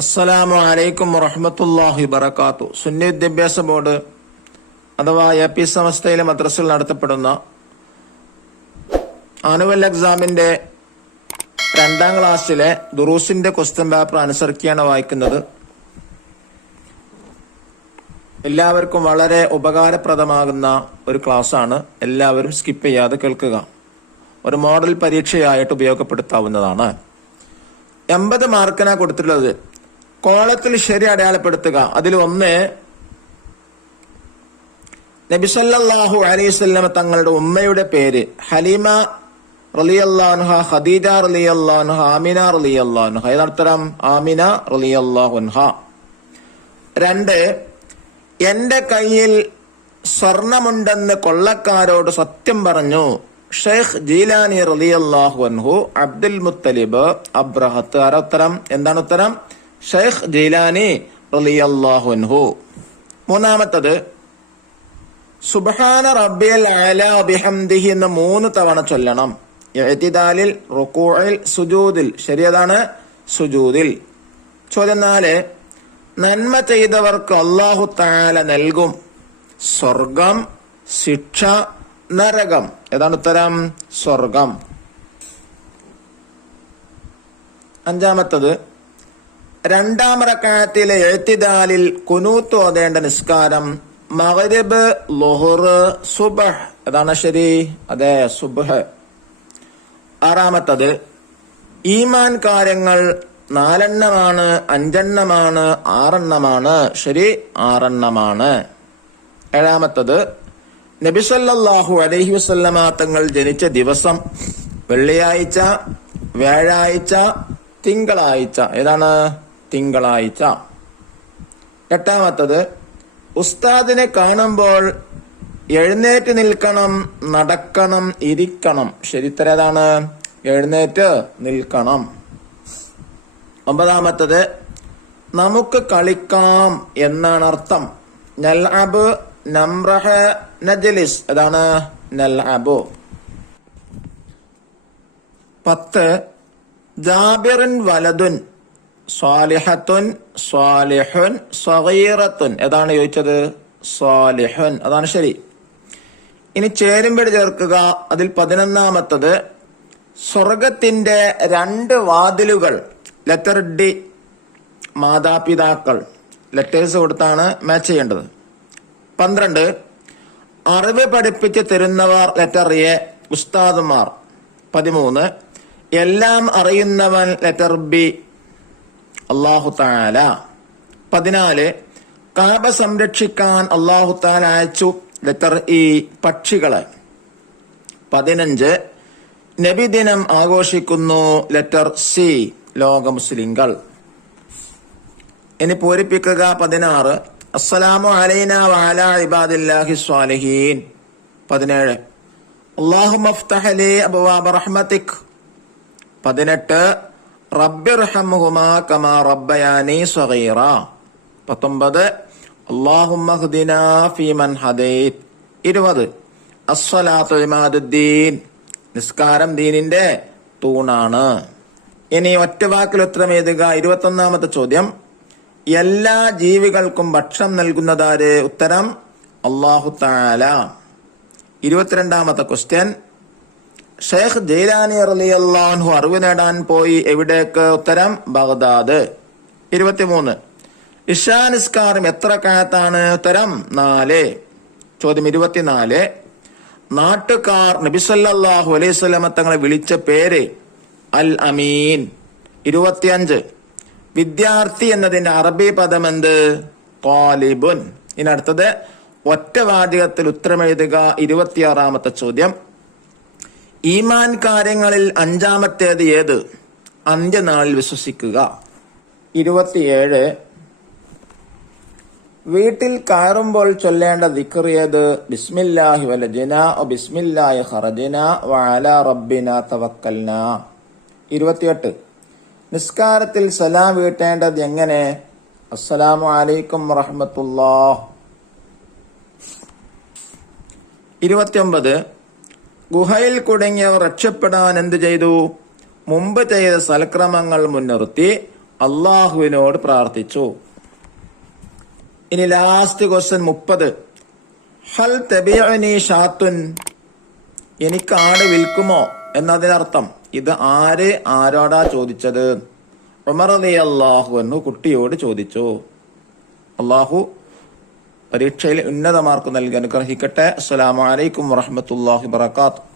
അസ്സലാമു അലൈക്കും വറഹ്മത്തുള്ളാഹി വബറകാത്തു. സുന്നി വിദ്യാഭ്യാസ ബോർഡ് അഥവാ എപി സമസ്തയിലെ മദ്രസയിൽ നടത്തപ്പെടുന്ന ആനുവൽ എക്സാമിന്റെ 2ാം ക്ലാസ്സിലെ ദുറൂസിന്റെ ക്വസ്റ്റ്യൻ പേപ്പർ അനുസരിക്കുകയാണ് വായിക്കുന്നത്. എല്ലാവർക്കും വളരെ ഉപകാരപ്രദമാകുന്ന ഒരു ക്ലാസ്സാണ്. എല്ലാവരും സ്കിപ്പ് ചെയ്യാതെ കേൾക്കുക. ഒരു മോഡൽ പരീക്ഷയായിട്ട് ഉപയോഗപ്പെടുത്താവുന്നതാണ്. 80 മാർക്കിനാണ് കൊടുത്തിട്ടുള്ളത്. കോളത്തിൽ ശരി അടയാളപ്പെടുത്തുക. അതിൽ ഒന്ന്, നബി സല്ലല്ലാഹു അലൈഹി വസല്ലം തങ്ങളുടെ ഉമ്മയുടെ പേര് ഹലീമ റളിയല്ലാഹു അൻഹ, ഖദീജ റളിയല്ലാഹു അൻഹ, ആമിന റളിയല്ലാഹു അൻഹ. ഏതർത്ഥം? ആമിന റളിയല്ലാഹു അൻഹ. 2, എന്റെ കയ്യിൽ സ്വർണമുണ്ടെന്ന് കൊള്ളക്കാരോട് സത്യം പറഞ്ഞു ഷെയ്ഖ് ജീലാനി റളിയല്ലാഹു അൻഹു, അബ്ദുൽ മുത്തലിബ്, അബ്രഹത്ത്. ഉത്തരം എന്താണ്? ഉത്തരം ഷെയ്ഖ് ജീലാനി റളിയല്ലാഹു അൻഹു. 3, സുബ്ഹാന റബ്ബിയൽ അഅല ബിഹംദിഹി എന്ന് 3 തവണ ചൊല്ലണം. ഇഅ്തിദാലിൽ, റുകൂഇൽ, സുജൂദിൽ. ശരിയതാണ്, സുജൂദിൽ. ചോദ്യം 4, നന്മ ചെയ്തവർക്ക് അല്ലാഹു തആല നൽകും സ്വർഗം, ശിക്ഷ, നരകം. ഏതാണ് ഉത്തരം? സ്വർഗം. 5, 2ാം റക്അത്തിലെ ഇഅ്തിദാലിൽ ഖുനൂത്ത് ഓതേണ്ട നിസ്കാരം മഗ്രിബ്, ളുഹർ, സുബ്ഹ്. ഏതാണ് ശരി? അതെ, സുബ്ഹ്. 6, ഈമാൻ കാര്യങ്ങൾ 4 എണ്ണമാണ്, 5 എണ്ണമാണ്, 6 എണ്ണമാണ്. ശരി, 6 എണ്ണമാണ്. 7, നബി സല്ലല്ലാഹു അലൈഹി വസല്ലമ തങ്ങൾ ജനിച്ച ദിവസം വെള്ളിയാഴ്ച, വ്യാഴാഴ്ച, തിങ്കളാഴ്ച. ഏതാണ്? തിങ്കളാഴ്ച. 8, ഉസ്താദിനെ കാണുമ്പോൾ എഴുന്നേറ്റ് നിൽക്കണം, നടക്കണം, ഇരിക്കണം. ശരിത്തരം ഏതാണ്? എഴുന്നേറ്റ് നിൽക്കണം. 9, നമുക്ക് കളിക്കാം എന്നാണ് അർത്ഥം. നൽഅബ്, നംറഹ്, നജ്ലിസ്. ഏതാണ്? നൽഅബു. 10, ജാബിറിൻ വലതുൻ സ്വാലിഹത്തുൻ, സ്വാലിഹുൻ, സഗീറത്തുൻ. ഏതാണ് ചോദിച്ചത്? സ്വാലിഹുൻ. അതാണ് ശരി. ഇനി ചേരുമ്പടി ചേർക്കുക. അതിൽ 11, സ്വർഗത്തിന്റെ 2 വാതിലുകൾ. ലെറ്റർ ഡി, മാതാപിതാക്കൾ. ലെറ്റേഴ്സ് കൊടുത്താണ് മാച്ച് ചെയ്യേണ്ടത്. 12, അറിവ് പഠിപ്പിച്ച് തരുന്നവർ. ലെറ്റർ എ, ഉസ്താദുമാർ. 13, എല്ലാം അറിയുന്നവൻ. ലെറ്റർ ബി, അല്ലാഹു തആല. 14, കാബ സംരക്ഷിക്കാൻ അല്ലാഹു തആല അയച്ചു. ലെറ്റർ ഇ, പക്ഷികളെ. 15, നബിദിനം ആഘോഷിക്കുന്നു. ലെറ്റർ സി, ലോക മുസ്ലിങ്ങൾ. ഇനി പൂരിപ്പിക്കുക. 16, അസ്സലാമു അലൈനാ വഅലാ ഇബാദില്ലാഹി സ്വാലിഹീൻ. 17, അല്ലാഹുമ്മ ഫ്തഹ് ലി അബ്വാബ റഹ്മതിക്. 18, റബ്ബിർഹംഹുമാ കമാ റബ്ബയാനി സഗീറ. 19, അല്ലാഹുമ്മ ഹ്ദിനാ ഫീമൻ ഹദൈത്. 20, അസ്സലാത്തു ഇമാദുദ്ദീൻ. നിസ്കാരം ദീനിന്റെ തൂണാണ്. ഇനി ഒറ്റ വാക്കിൽ ഉത്തരം എഴുതുക. 21ാമത്തെ ചോദ്യം, എല്ലാ ജീവികൾക്കും ഭക്ഷണം നൽകുന്നതാര്? ഉത്തരം അല്ലാഹു തആല. 22ാമത്തെ ക്വസ്റ്റ്യൻ, ഷെയ്ഖ് ജീലാനി റളിയല്ലാഹു അൻഹു അറിവ് നേടാൻ പോയി എവിടേക്ക്? ഉത്തരം ബഗ്ദാദ്. 23, ഇശാ നിസ്കാരം എത്ര റക്അത്താണ്? ഉത്തരം 4. ചോദ്യം 24, നാട്ടുകാർ നബി സല്ലല്ലാഹു അലൈഹി വസല്ലം തങ്ങളെ വിളിച്ച പേര് അൽ അമീൻ. 25, വിദ്യാർത്ഥി എന്നതിന്റെ അറബി പദം എന്ത്? ത്വാലിബുൻ. ഇനി അടുത്തത് ഒറ്റ വാചകത്തിൽ ഉത്തരം എഴുതുക. 26ാമത്തെ ചോദ്യം, ഈമാൻ കാര്യങ്ങളിൽ 5ാമത്തേത് ഏത്? അന്ത്യനാളിൽ വിശ്വസിക്കുക. 27, വീട്ടിൽ കയറുമ്പോൾ ചൊല്ലേണ്ട ദിക്ർ ഏത്? ബിസ്മില്ലാഹി വലജ്നാ ബിസ്മില്ലാഹി ഖറജ്നാ വഅലാ റബ്ബിനാ തവക്കൽനാ. 28, നിസ്കാരത്തിൽ സലാം വീട്ടേണ്ടത് എങ്ങനെ? അസ്സലാമു അലൈക്കും വറഹ്മത്തുള്ളാഹ്. 29, ഗുഹയിൽ കുടുങ്ങിയവർ രക്ഷപ്പെടാൻ എന്ത് ചെയ്തു? മുമ്പ് ചെയ്ത സൽക്രമങ്ങൾ മുൻനിർത്തി അള്ളാഹുവിനോട് പ്രാർത്ഥിച്ചു. ഇനി ലാസ്റ്റ് ക്വസ്റ്റ്യൻ 30. ഹൽ തബിഉനി ഷാത്തുൻ, എനിക്ക് ആട് വിൽക്കുമോ എന്നതിനർത്ഥം ഇത് ആരോടാ ചോദിച്ചത്? ഉമർ റളിയല്ലാഹു അൻഹു കുട്ടിയോട് ചോദിച്ചു. അള്ളാഹു പരീക്ഷയിൽ ഉന്നത മാർക്ക് നൽകി അനുഗ്രഹിക്കട്ടെ. അസ്സലാമു അലൈക്കും വറഹ്മത്തുള്ളാഹി വബറകാതുഹു.